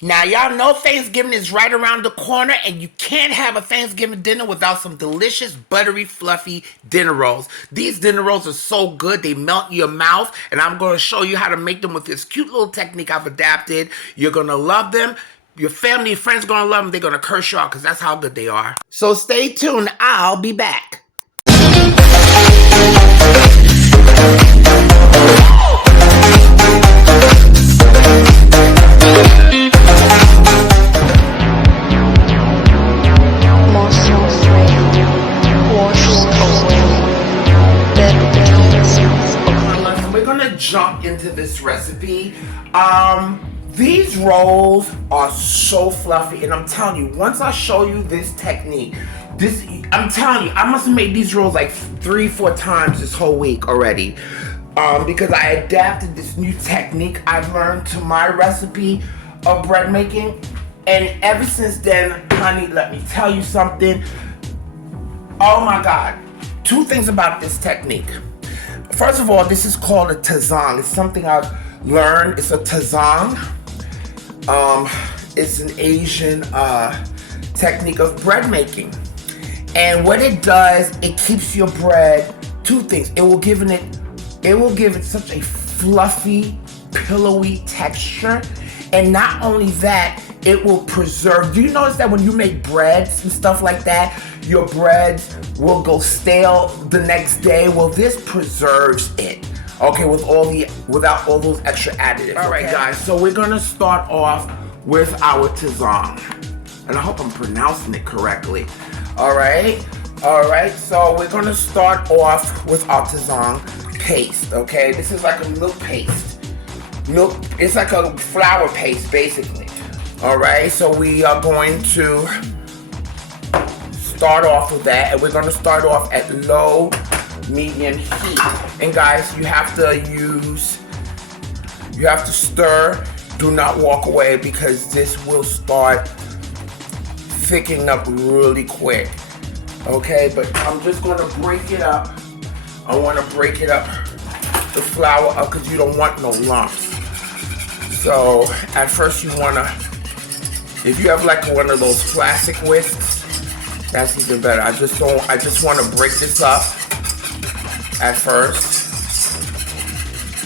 Now, y'all know Thanksgiving is right around the corner, and you can't have a Thanksgiving dinner without some delicious, buttery, fluffy dinner rolls. These dinner rolls are so good, they melt in your mouth, and I'm going to show you how to make them with this cute little technique I've adapted. You're going to love them. Your family and friends are going to love them. They're going to curse you out because that's how good they are. So stay tuned. I'll be back. Jump into this recipe. These rolls are so fluffy, and I'm telling you, once I show you this technique, I'm telling you, I must have made these rolls like 3-4 times this whole week already, because I adapted this new technique I've learned to my recipe of bread making, and ever since then, honey, let me tell you something. Oh my God, 2 things about this technique. First of all, this is called a Tangzhong. It's something I've learned. It's a Tangzhong. It's an Asian technique of bread making. And what it does, it keeps your bread, 2 things. It will give it such a fluffy, pillowy texture. And not only that, it will preserve. Do you notice that when you make breads and stuff like that, your breads will go stale the next day? Well, this preserves it, okay, without all those extra additives. All right, guys, so we're gonna start off with our Tangzhong, and I hope I'm pronouncing it correctly. All right, so we're gonna start off with our Tangzhong paste, okay? This is like a milk paste. It's like a flour paste, basically. All right, so we are going to start off with that, and we're going to start off at low, medium heat. And guys, you have to stir. Do not walk away, because this will start thickening up really quick. Okay, but I'm just going to break it up. I want to break it up, the flour up, because you don't want no lumps. So at first you want to, if you have like one of those plastic whisks, that's even better. I just want to break this up at first.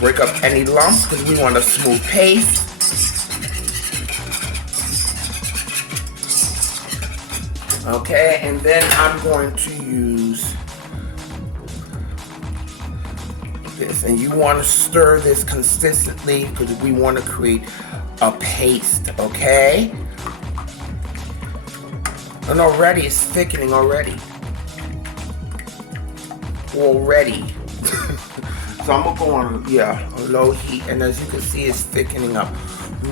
Break up any lumps, because we want a smooth paste. Okay, and then I'm going to use this, and you want to stir this consistently, because we want to create a paste, okay? And already it's thickening already. So I'm gonna go on, on low heat, and as you can see, it's thickening up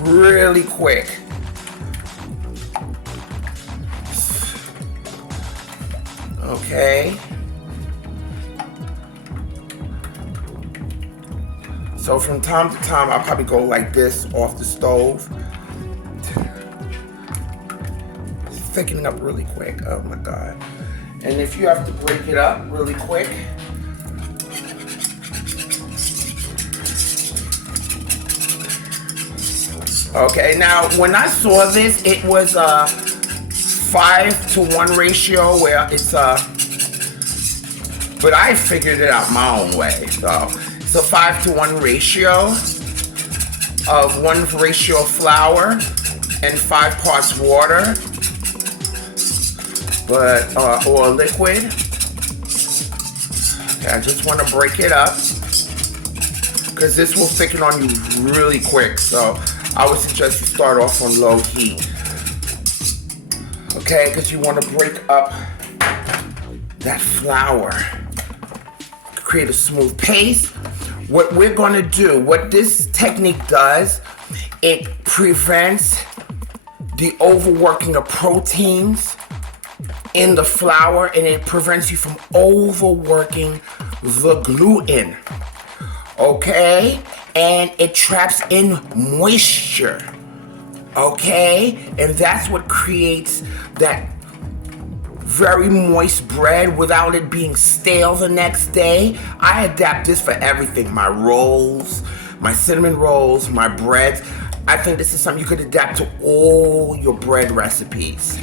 really quick. Okay. So from time to time, I'll probably go like this off the stove. It's thickening up really quick. Oh my God. And if you have to break it up really quick, okay, now when I saw this, it was a 5-to-1 ratio, where it's but I figured it out my own way. So it's a 5-to-1 ratio of 1 ratio of flour and 5 parts water, or liquid. Okay, I just want to break it up, because this will thicken on you really quick. So I would suggest you start off on low heat. Okay, because you want to break up that flour, create a smooth paste. What we're going to do, what this technique does, it prevents the overworking of proteins in the flour, and it prevents you from overworking the gluten. Okay, and it traps in moisture. Okay, and that's what creates that very moist bread without it being stale the next day. I adapt this for everything. My rolls, my cinnamon rolls, my breads. I think this is something you could adapt to all your bread recipes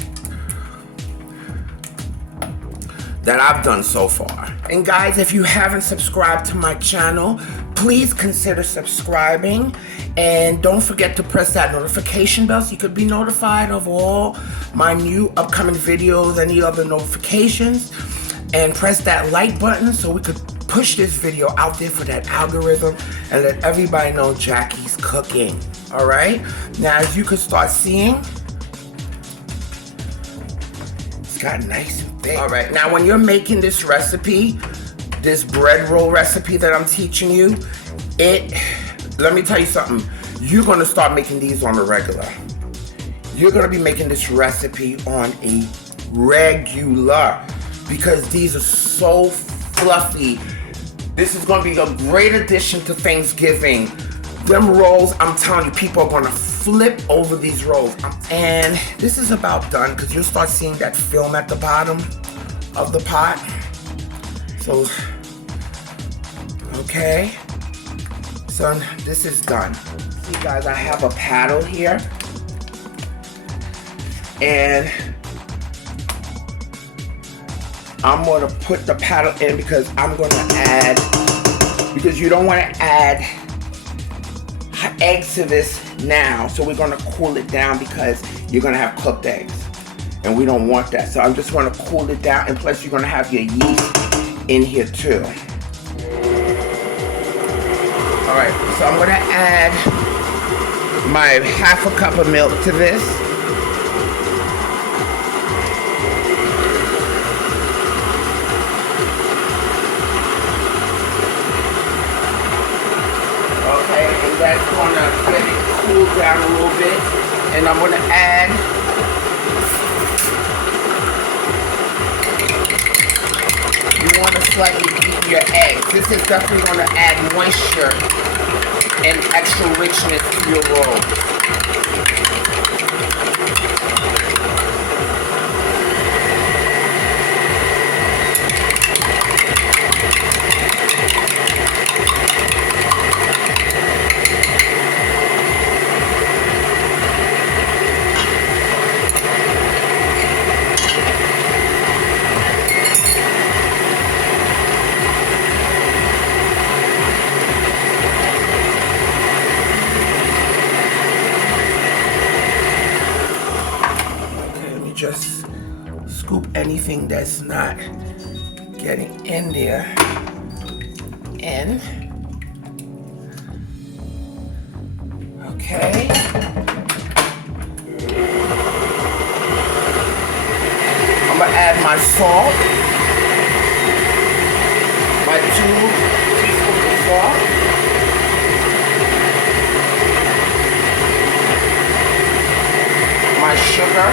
that I've done so far. And guys, if you haven't subscribed to my channel, please consider subscribing. And don't forget to press that notification bell so you could be notified of all my new upcoming videos, any other notifications. And press that like button so we could push this video out there for that algorithm and let everybody know Jackie's cooking. All right? Now, as you can start seeing, it's got nice and thick. All right, now when you're making this recipe, this bread roll recipe that I'm teaching you, let me tell you something. You're gonna start making these on a regular. You're gonna be making this recipe on a regular because these are so fluffy. This is gonna be a great addition to Thanksgiving. Them rolls, I'm telling you, people are gonna flip over these rolls. And this is about done because you'll start seeing that film at the bottom of the pot. So, okay. So this is done. See guys, I have a paddle here. And I'm gonna put the paddle in because I'm gonna add, because you don't wanna add eggs to this now. So we're gonna cool it down because you're gonna have cooked eggs. And we don't want that. So I just wanna cool it down, and plus you're gonna have your yeast in here too. All right, so I'm gonna add my half a cup of milk to this. Okay, and that's gonna let it cool down a little bit. And I'm gonna add you want to slightly beat your eggs. This is definitely going to add moisture and extra richness to your roll. Just scoop anything that's not getting in there in. Okay. I'm gonna add my salt, my 2 teaspoons of salt. My sugar.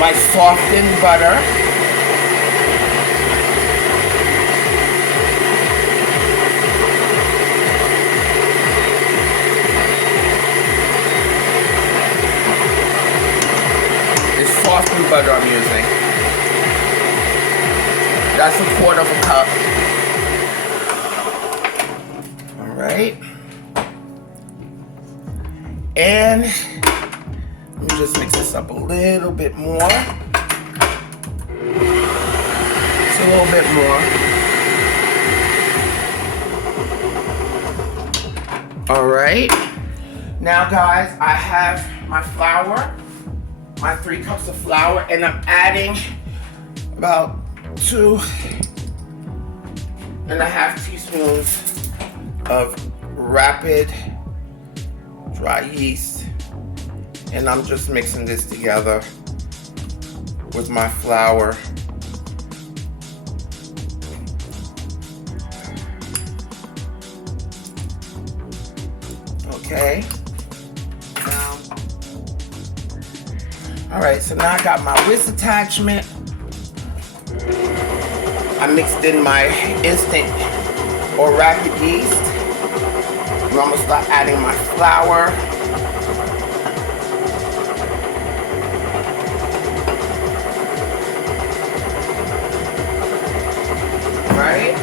My softened butter. It's softened butter I'm using. That's 1/4 cup. All right. And just mix this up a little bit more. Just a little bit more. All right. Now guys, I have my flour, my 3 cups of flour, and I'm adding about 2.5 teaspoons of rapid dry yeast. And I'm just mixing this together with my flour. Okay. All right, so now I got my whisk attachment. I mixed in my instant or rapid yeast. And I'm gonna start adding my flour. right?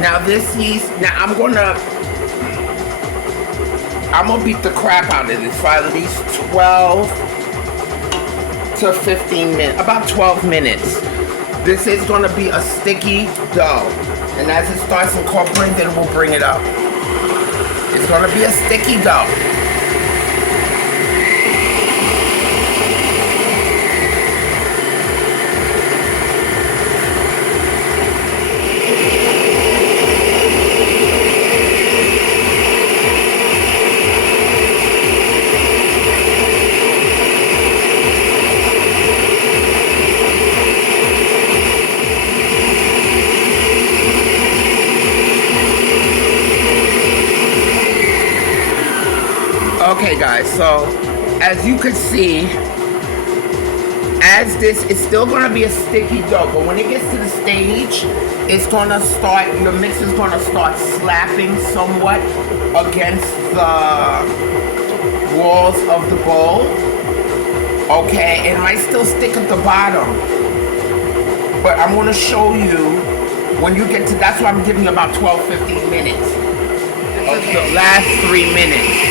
Now this yeast, now I'm gonna beat the crap out of this for at least 12 to 15 minutes, about 12 minutes. This is gonna be a sticky dough. And as it starts incorporating, then we'll bring it up. It's gonna be a sticky dough. Okay guys, so as you can see, as this, it's still gonna be a sticky dough, but when it gets to the stage, it's gonna start, your mix is gonna start slapping somewhat against the walls of the bowl. Okay, it might still stick at the bottom, but I'm gonna show you when you get to, that's why I'm giving you about 12-15 minutes. Okay. The last 3 minutes.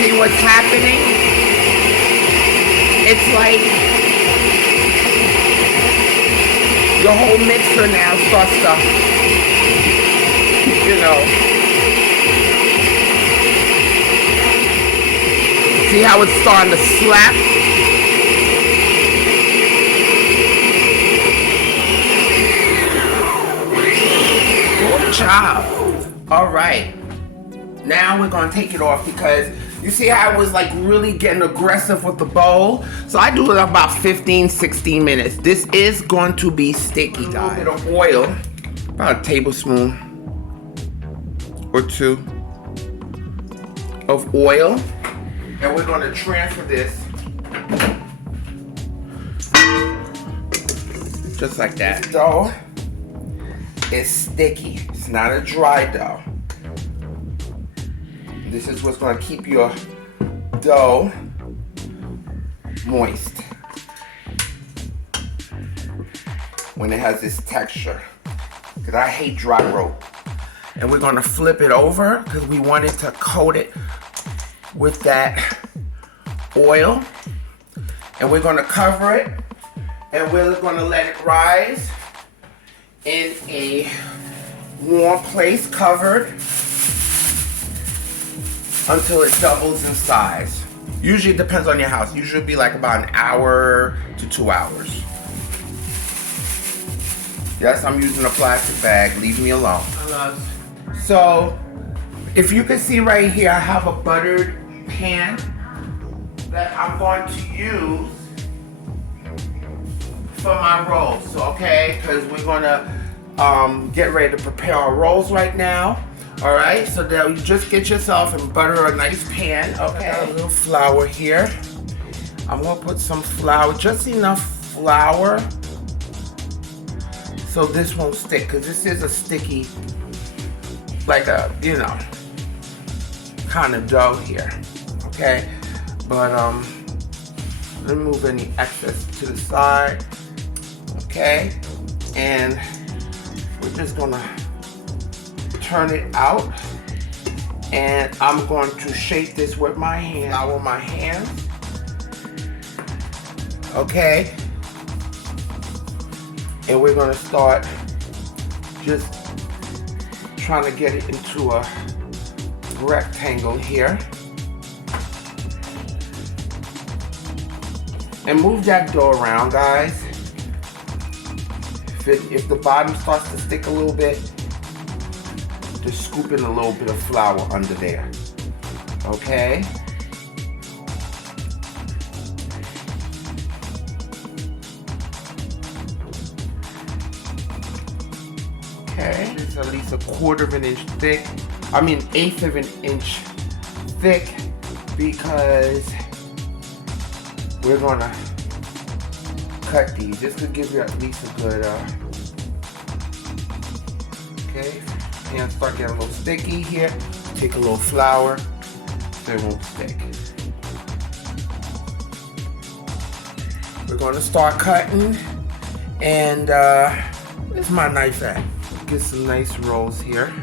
See what's happening? It's like your whole mixer now starts to, you know. See how it's starting to slap? Good job. All right. Now we're going to take it off because you see how I was like really getting aggressive with the bowl? So I do it about 15-16 minutes. This is going to be sticky, guys. A little bit of oil, about a tablespoon or 2 of oil. And we're going to transfer this just like that. Dough is sticky. It's not a dry dough. This is what's going to keep your dough moist when it has this texture. Because I hate dry rope. And we're going to flip it over because we wanted to coat it with that oil. And we're going to cover it. And we're going to let it rise in a warm place, covered, until it doubles in size. Usually it depends on your house. Usually it'll be like about an hour to 2 hours. Yes, I'm using a plastic bag. Leave me alone. So, if you can see right here, I have a buttered pan that I'm going to use for my rolls. So, okay, because we're gonna get ready to prepare our rolls right now. All right, so now you just get yourself and butter a nice pan. Okay, I got a little flour here. I'm gonna put some flour, just enough flour, so this won't stick, because this is a sticky, like a, you know, kind of dough here. Okay, but let me move any excess to the side. Okay, and we're just gonna turn it out, and I'm going to shape this with my hand. Flour my hand. Okay, and we're going to start just trying to get it into a rectangle here, and move that dough around, guys. If the bottom starts to stick a little bit, just scoop in a little bit of flour under there. Okay? Okay. It's at least 1/4 of an inch thick. I mean 1/8 of an inch thick, because we're gonna cut these. This could give you at least a good okay. And start getting a little sticky here. Take a little flour so it won't stick. we're gonna start cutting. And where's my knife at? Get some nice rolls here.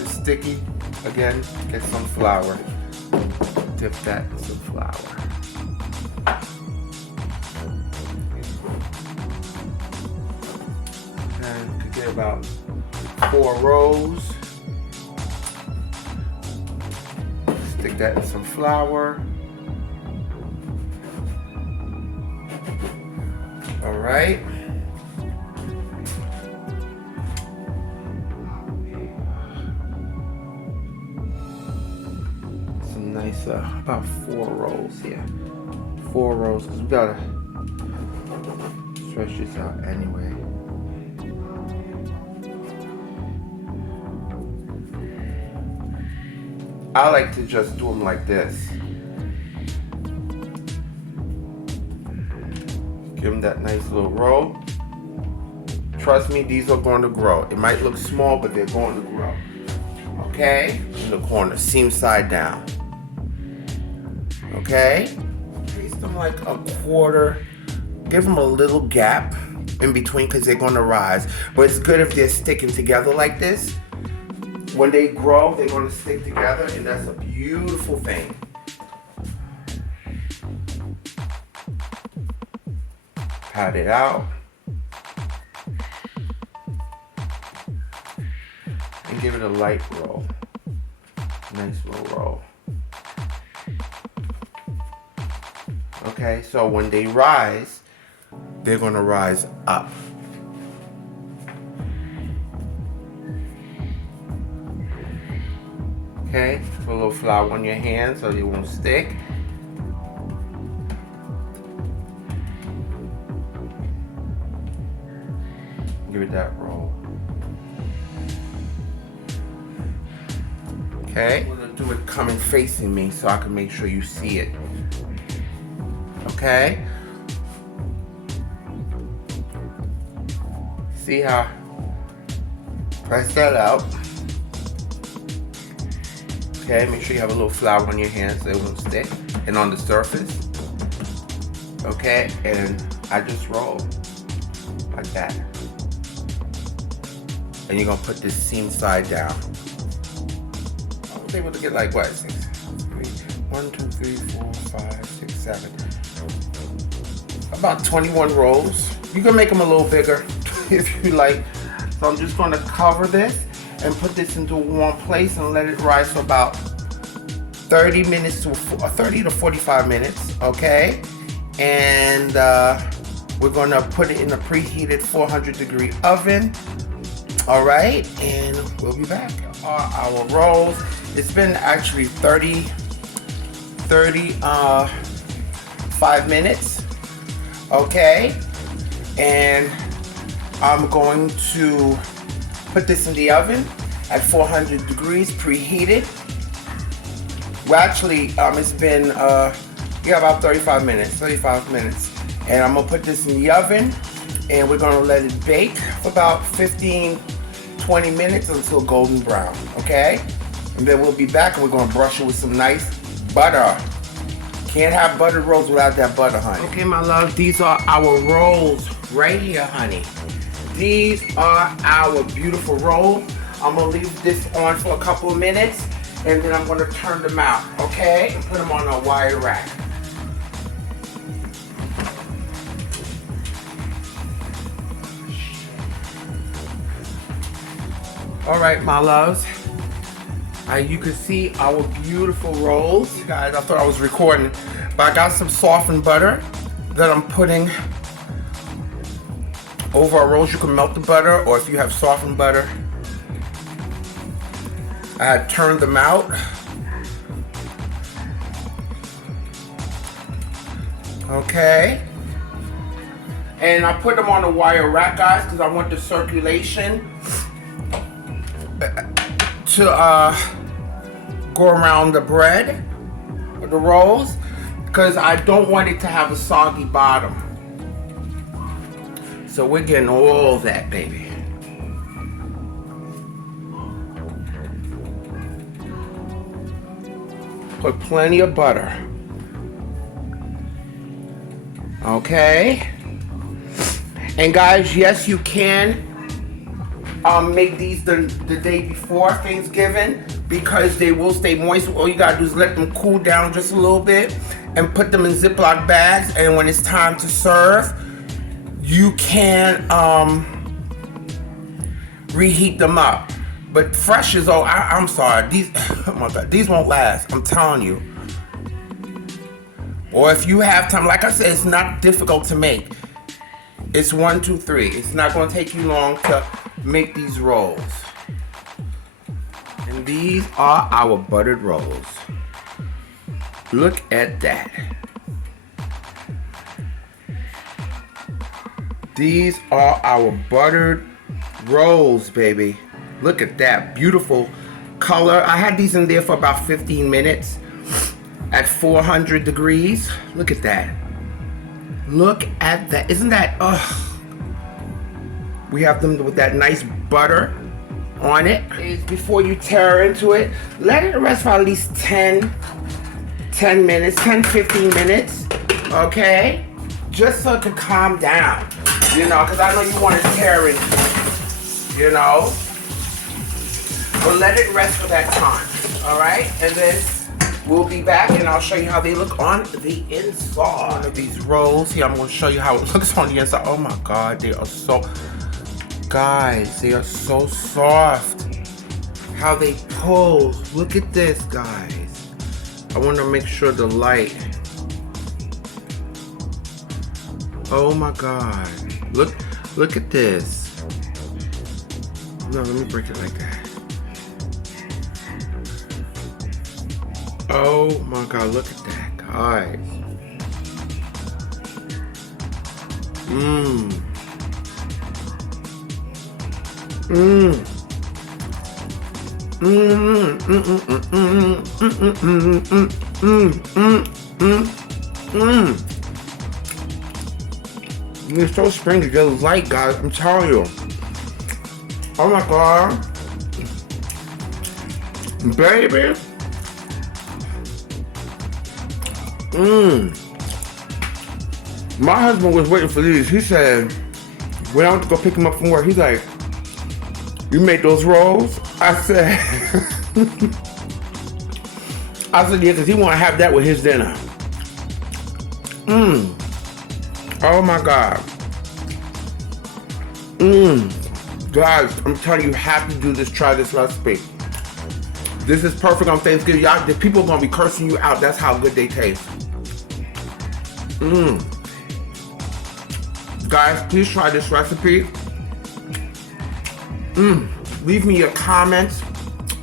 It's sticky. Again, get some flour. Dip that in some flour. And you could get about 4 rolls. Stick that in some flour. All right. Some nice, about 4 rolls here. 4 rolls, because we gotta stretch this out anyway. I like to just do them like this. Give them that nice little roll. Trust me, these are going to grow. It might look small, but they're going to grow. Okay? In the corner, seam side down. Okay? Place them like a quarter. Give them a little gap in between because they're going to rise. But it's good if they're sticking together like this. When they grow, they're going to stick together, and that's a beautiful thing. Pat it out. And give it a light roll. Nice little roll. Okay, so when they rise, they're going to rise up. Okay, put a little flour on your hand so they won't stick. Give it that roll. Okay, I'm gonna do it coming facing me so I can make sure you see it. Okay? See how? Press that out. Okay, make sure you have a little flour on your hands so it won't stick and on the surface. Okay, and I just roll like that. And you're gonna put this seam side down. I was able to get like what? 6, 3, 1, 2, 3, 4, 5, 6, 7. About 21 rolls. You can make them a little bigger if you like. So I'm just gonna cover this and put this into a warm place and let it rise for about 30 minutes to 30 to 45 minutes, okay? And we're gonna put it in a preheated 400-degree oven, all right? And we'll be back. Our rolls, it's been actually 35 minutes, okay? And I'm going to put this in the oven at 400 degrees, preheated. Well, actually, it's been, about 35 minutes. And I'm gonna put this in the oven, and we're gonna let it bake for about 15, 20 minutes until golden brown, okay? And then we'll be back, and we're gonna brush it with some nice butter. Can't have buttered rolls without that butter, honey. Okay, my love, these are our rolls right here, honey. These are our beautiful rolls. I'm gonna leave this on for a couple of minutes, and then I'm gonna turn them out, okay? And put them on a wire rack. All right, my loves. You can see our beautiful rolls. You guys, I thought I was recording, but I got some softened butter that I'm putting over our rolls. You can melt the butter, or if you have softened butter. I had turned them out. Okay. And I put them on a wire rack, guys, because I want the circulation to go around the bread, or the rolls, because I don't want it to have a soggy bottom. So we're getting all that, baby. put plenty of butter. Okay. And guys, yes, you can make these the day before Thanksgiving because they will stay moist. All you gotta do is let them cool down just a little bit and put them in Ziploc bags. And when it's time to serve, you can reheat them up. But fresh is I'm sorry. These, oh my God, these won't last. I'm telling you. Or if you have time, like I said, it's not difficult to make. It's 1, 2, 3. It's not going to take you long to make these rolls. And these are our buttered rolls. Look at that. These are our buttered rolls, baby. Look at that beautiful color. I had these in there for about 15 minutes at 400 degrees. Look at that. Look at that. Isn't that, we have them with that nice butter on it. Before you tear into it, let it rest for at least 10 minutes, 10, 15 minutes, okay? Just so it can calm down, you know, because I know you want to tear into it, you know? But let it rest for that time, all right? And then we'll be back and I'll show you how they look on the inside. One of these rolls here, I'm gonna show you how it looks on the inside. Oh my God, they are so, guys, they are so soft. How they pull. Look at this, guys. I wanna make sure the light. Oh my God. Look at this. No, let me break it like that. Oh my God, look at that, guys. It's so springy, they're light, guys, I'm telling you. Oh my God. Baby. My husband was waiting for these. He said, when I went to go pick him up from work, he's like, you made those rolls? I said, yeah, because he want to have that with his dinner. Oh my God. Guys, I'm telling you, you have to do this, try this recipe. This is perfect on Thanksgiving. Y'all, the people are gonna be cursing you out. That's how good they taste. Guys, please try this recipe. Leave me your comments.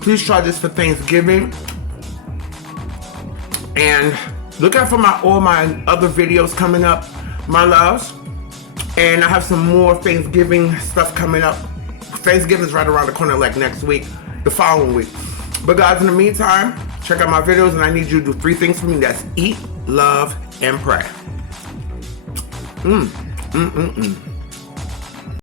Please try this for Thanksgiving. And look out for all my other videos coming up, my loves. And I have some more Thanksgiving stuff coming up. Thanksgiving's right around the corner, like next week, the following week. But guys, in the meantime, check out my videos, and I need you to do 3 things for me. That's eat, love, and pray.